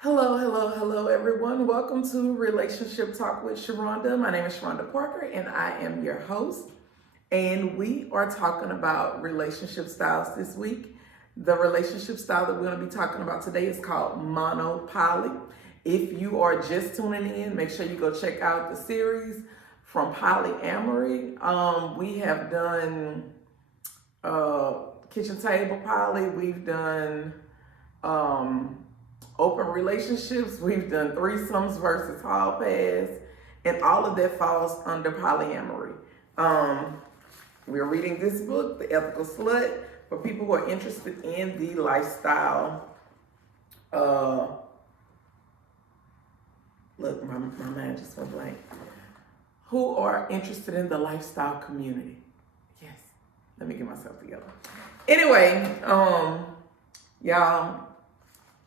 Hello, everyone. Welcome to Relationship Talk with Sharonda. My name is Sharonda Parker, and I am your host. And we are talking about relationship styles this week. The relationship style that we're going to be talking about today is called monopoly. If you are just tuning in, make sure you go check out the series from Polyamory. We have done kitchen table poly. We've done open relationships. We've done threesomes versus hall pass, and all of that falls under polyamory. We're reading this book, The Ethical Slut, for people who are interested in the lifestyle. Look, my mind just went blank. Who are interested in the lifestyle community? Yes, let me get myself together. Anyway, y'all,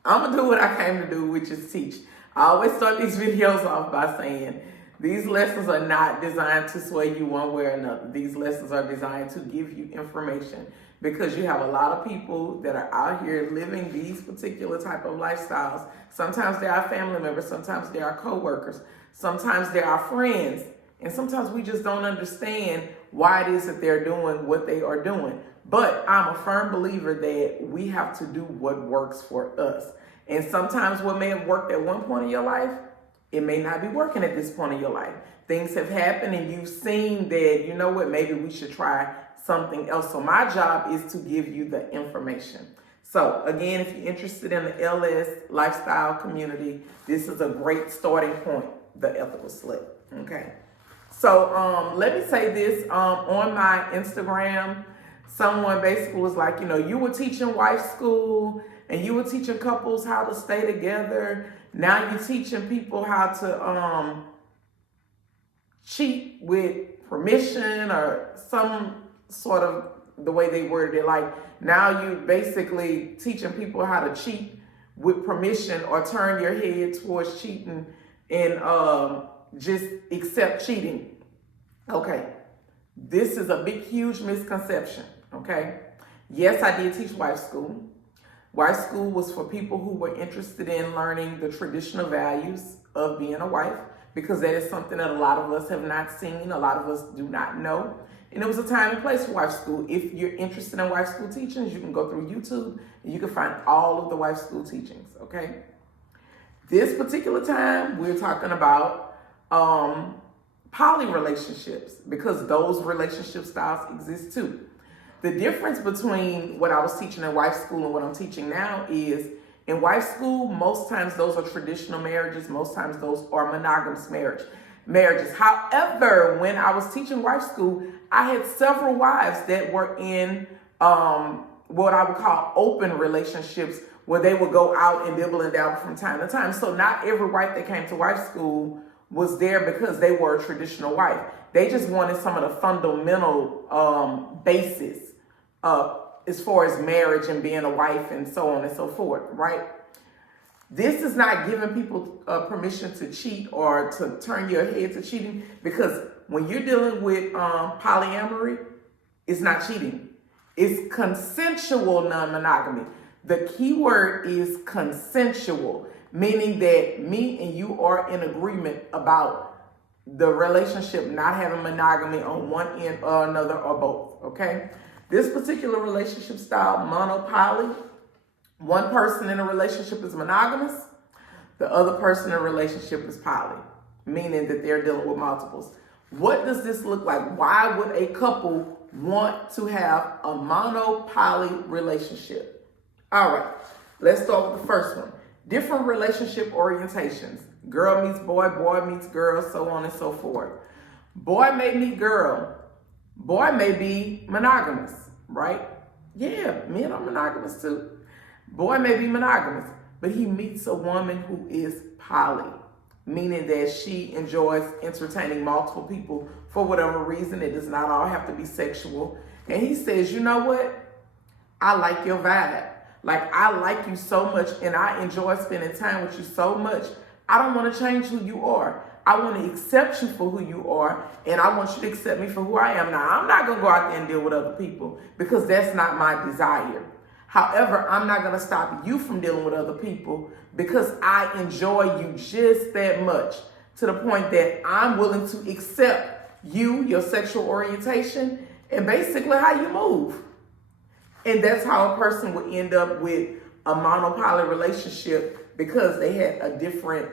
I'm gonna do what I came to do, which is teach. I always start these videos off by saying these lessons are not designed to sway you one way or another. These lessons are designed to give you information because you have a lot of people that are out here living these particular type of lifestyles. Sometimes they are family members, sometimes they are co-workers, sometimes they are friends, and sometimes we just don't understand why it is that they're doing what they are doing. But I'm a firm believer that we have to do what works for us. And sometimes what may have worked at one point in your life, it may not be working at this point in your life. Things have happened and you've seen that, you know what, maybe we should try something else. So my job is to give you the information. So again, if you're interested in the LS lifestyle community, this is a great starting point, the ethical slut. Okay. So let me say this, on my Instagram, someone basically was like, you were teaching wife school and you were teaching couples how to stay together. Now you're teaching people how to cheat with permission or some sort of the way they worded it. Like now you basically teaching people how to cheat with permission or turn your head towards cheating and just accept cheating. Okay. This is a big, huge misconception. Okay. Yes, I did teach wife school. Wife school was for people who were interested in learning the traditional values of being a wife, because that is something that a lot of us have not seen, a lot of us do not know. And it was a time and place for wife school. If you're interested in wife school teachings, you can go through YouTube and you can find all of the wife school teachings, okay? This particular time, we're talking about poly relationships, because those relationship styles exist too. The difference between what I was teaching in wife school and what I'm teaching now is in wife school, most times those are traditional marriages. Most times those are monogamous marriages. However, when I was teaching wife school, I had several wives that were in what I would call open relationships, where they would go out and dibble and dabble from time to time. So not every wife that came to wife school was there because they were a traditional wife. They just wanted some of the fundamental basis as far as marriage and being a wife and so on and so forth, right? This is not giving people permission to cheat or to turn your head to cheating, because when you're dealing with polyamory, it's not cheating. It's consensual non-monogamy. The key word is consensual, meaning that me and you are in agreement about the relationship not having monogamy on one end or another or both, okay? This particular relationship style, monopoly, one person in a relationship is monogamous, the other person in a relationship is poly, meaning that they're dealing with multiples. What does this look like? Why would a couple want to have a monopoly relationship? All right, let's start with the first one. Different relationship orientations. Girl meets boy, boy meets girl, so on and so forth. Boy may meet girl. Boy may be monogamous, right? Yeah, men are monogamous too. Boy may be monogamous, but he meets a woman who is poly, meaning that she enjoys entertaining multiple people for whatever reason. It does not all have to be sexual. And he says, you know what? I like your vibe. Like, I like you so much and I enjoy spending time with you so much. I don't want to change who you are. I want to accept you for who you are, and I want you to accept me for who I am. Now, I'm not going to go out there and deal with other people because that's not my desire. However, I'm not going to stop you from dealing with other people because I enjoy you just that much, to the point that I'm willing to accept you, your sexual orientation, and basically how you move. And that's how a person would end up with a monopoly relationship, because they had a different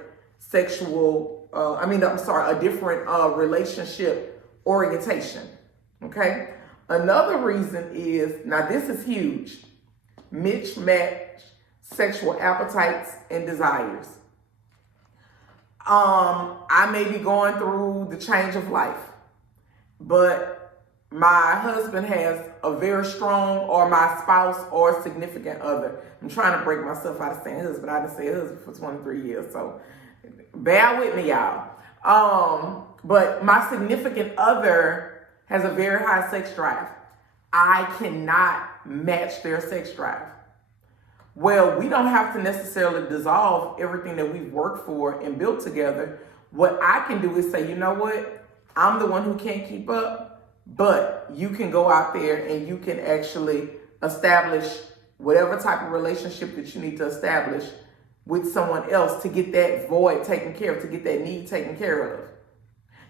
a different relationship orientation. Okay. Another reason is, now this is huge, mismatched sexual appetites and desires. I may be going through the change of life, but my husband has a very strong, or my spouse or significant other. I'm trying to break myself out of saying husband. I done said husband for 23 years, so bear with me, y'all. But my significant other has a very high sex drive. I cannot match their sex drive. Well, we don't have to necessarily dissolve everything that we've worked for and built together. What I can do is say, you know what? I'm the one who can't keep up, but you can go out there and you can actually establish whatever type of relationship that you need to establish with someone else to get that void taken care of, to get that need taken care of.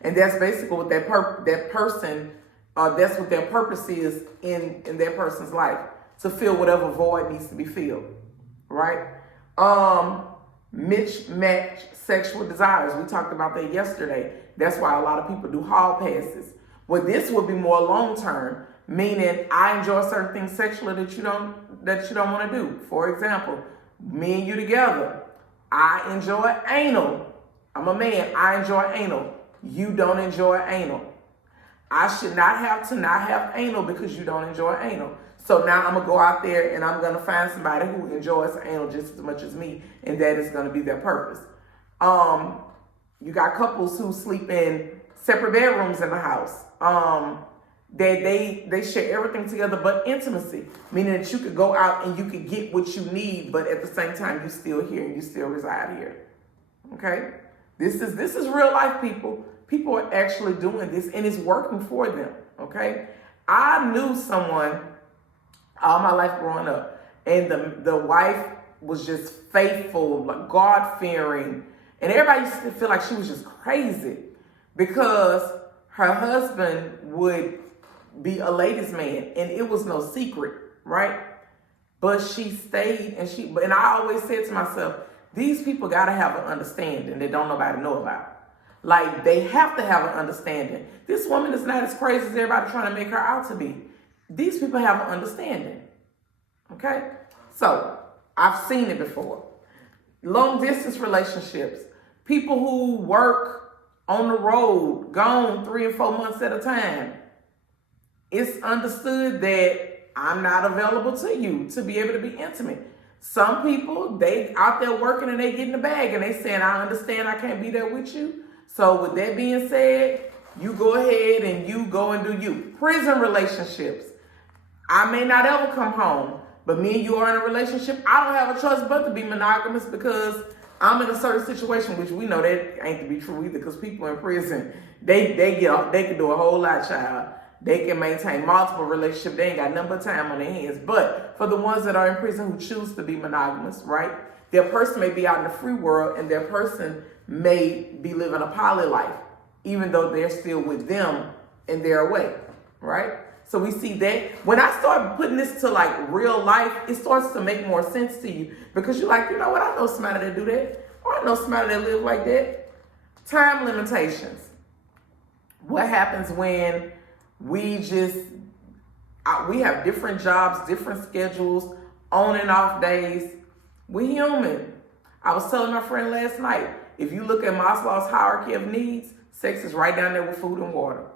And that's basically what that's what their purpose is in that person's life, to fill whatever void needs to be filled, right? Mismatched sexual desires. We talked about that yesterday. That's why a lot of people do hall passes. Well, this would be more long-term, meaning I enjoy certain things sexually that you don't want to do. For example, me and you together, I enjoy anal. I'm a man, I enjoy anal. You don't enjoy anal. I should not have to not have anal because you don't enjoy anal. So now I'm going to go out there and I'm going to find somebody who enjoys anal just as much as me, and that is going to be their purpose. You got couples who sleep in separate bedrooms in the house. They share everything together but intimacy, meaning that you could go out and you could get what you need, but at the same time you still here and you still reside here. Okay? This is real life, people. People are actually doing this and it's working for them. Okay? I knew someone all my life growing up, and the wife was just faithful, like God-fearing, and everybody used to feel like she was just crazy because her husband would be a ladies' man, and it was no secret, right? But she stayed, and I always said to myself, these people gotta have an understanding that don't nobody know about. Like, they have to have an understanding. This woman is not as crazy as everybody trying to make her out to be. These people have an understanding. Okay? So, I've seen it before. Long distance relationships. People who work on the road, gone 3 and 4 months at a time. It's understood that I'm not available to you to be able to be intimate. Some people, they out there working and they get in the bag and they saying, I understand I can't be there with you. So with that being said, you go ahead and you go and do you. Prison relationships. I may not ever come home, but me and you are in a relationship. I don't have a choice but to be monogamous because I'm in a certain situation, which we know that ain't to be true either, because people in prison, they can do a whole lot, child. They can maintain multiple relationships. They ain't got nothing but time on their hands. But for the ones that are in prison who choose to be monogamous, right? Their person may be out in the free world and their person may be living a poly life, even though they're still with them and they're away, right? So we see that. When I start putting this to like real life, it starts to make more sense to you because you're like, you know what? I know somebody that do that. Or I know somebody that live like that. Time limitations. What happens when we have different jobs, different schedules, on and off days. We're human. I was telling my friend last night, if you look at Maslow's hierarchy of needs, sex is right down there with food and water.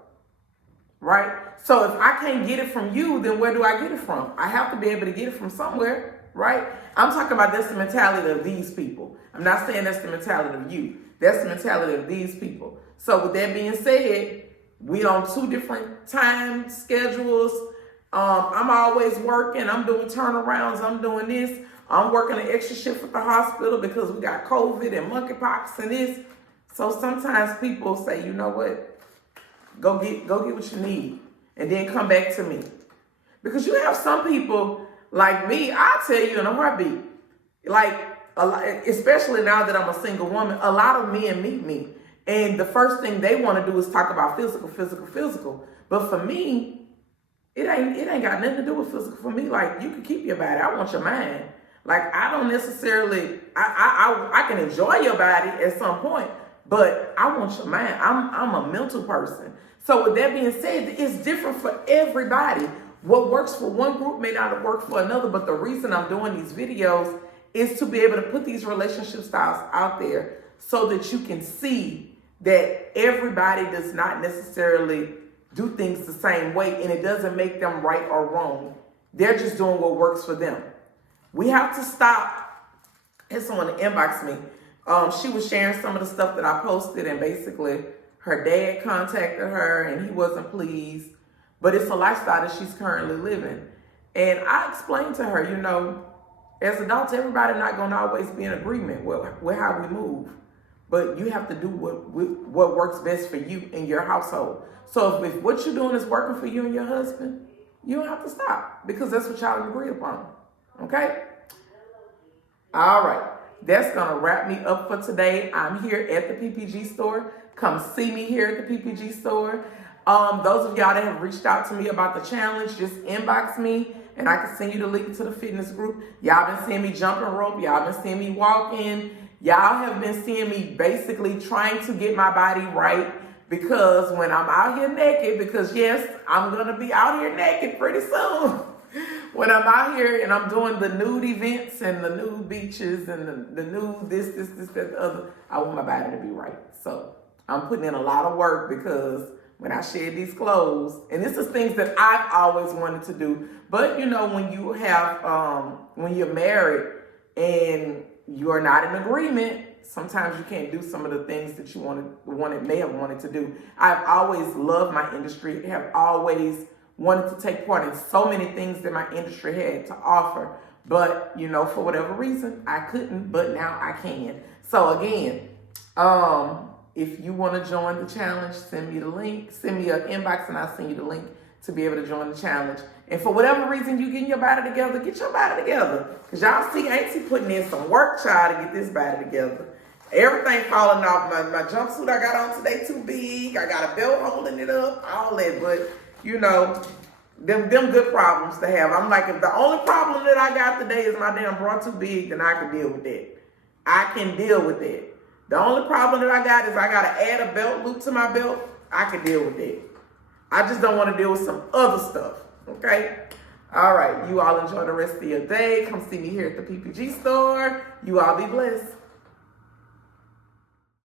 Right? So if I can't get it from you, then where do I get it from? I have to be able to get it from somewhere, right? I'm talking about that's the mentality of these people. I'm not saying that's the mentality of you. That's the mentality of these people. So with that being said, we on 2 different time schedules. I'm always working. I'm doing turnarounds. I'm doing this. I'm working an extra shift at the hospital because we got COVID and monkeypox and this. So sometimes people say, you know what? Go get what you need and then come back to me. Because you have some people, Like me, I'll tell you in a heartbeat. Like, especially now that I'm a single woman, a lot of men meet me. And the first thing they want to do is talk about physical, physical, physical. But for me, it ain't got nothing to do with physical. For me, like, you can keep your body. I want your mind. Like, I don't necessarily, I can enjoy your body at some point, but I want your mind. I'm a mental person. So with that being said, it's different for everybody. What works for one group may not work for another, but the reason I'm doing these videos is to be able to put these relationship styles out there so that you can see that everybody does not necessarily do things the same way, and it doesn't make them right or wrong. They're just doing what works for them. We have to stop. And someone inboxed me. She was sharing some of the stuff that I posted, and basically her dad contacted her and he wasn't pleased, but it's a lifestyle that she's currently living. And I explained to her, as adults, everybody not going to always be in agreement with how we move, but you have to do what works best for you in your household. So if what you're doing is working for you and your husband, you don't have to stop, because that's what y'all agreed upon. Okay? All right. That's going to wrap me up for today. I'm here at the PPG store. Come see me here at the PPG store. Those of y'all that have reached out to me about the challenge, just inbox me and I can send you the link to the fitness group. Y'all been seeing me jumping rope. Y'all been seeing me walking. Y'all have been seeing me basically trying to get my body right, because when I'm out here naked, because yes, I'm going to be out here naked pretty soon. When I'm out here and I'm doing the nude events and the nude beaches and the nude this, that, the other, I want my body to be right. So I'm putting in a lot of work, because when I shed these clothes, and this is things that I've always wanted to do, but when you have, when you're married and you're not in agreement, sometimes you can't do some of the things that you may have wanted to do. I've always loved my industry, have always wanted to take part in so many things that my industry had to offer. But, for whatever reason, I couldn't, but now I can. So again, if you want to join the challenge, send me the link, send me an inbox and I'll send you the link to be able to join the challenge. And for whatever reason you getting your body together, get your body together. Because y'all see Auntie putting in some work, child, to get this body together. Everything falling off. My jumpsuit I got on today too big. I got a belt holding it up, all that. But, them good problems to have. I'm like, if the only problem that I got today is my damn bra too big, then I can deal with that. I can deal with that. The only problem that I got is I got to add a belt loop to my belt. I can deal with that. I just don't want to deal with some other stuff. Okay? All right. You all enjoy the rest of your day. Come see me here at the PPG store. You all be blessed.